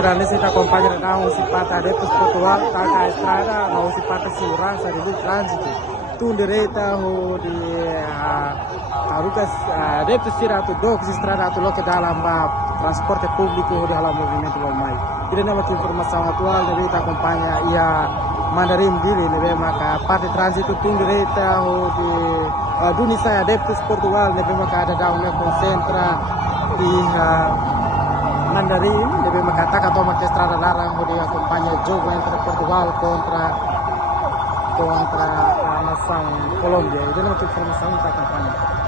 será nesse acompanha não se pata adeptos Portugal tá a estrada não se pata segurança de trânsito tu direita o de Lucas adeptos tirato dois estrada tu local dalam transporte público de dalam movimento lomai tidak nama informação atual direita acompanha ia mandarim diri nebe maka parte trânsito tu direita o de Dunisa adeptos Portugal nebe maka ada daun concentra di Mandarim lebih mengatakan atau pakai estrada larang dia acompanha jogo entre Portugal contra a nação Colômbia. Ele não tem informação da campanha.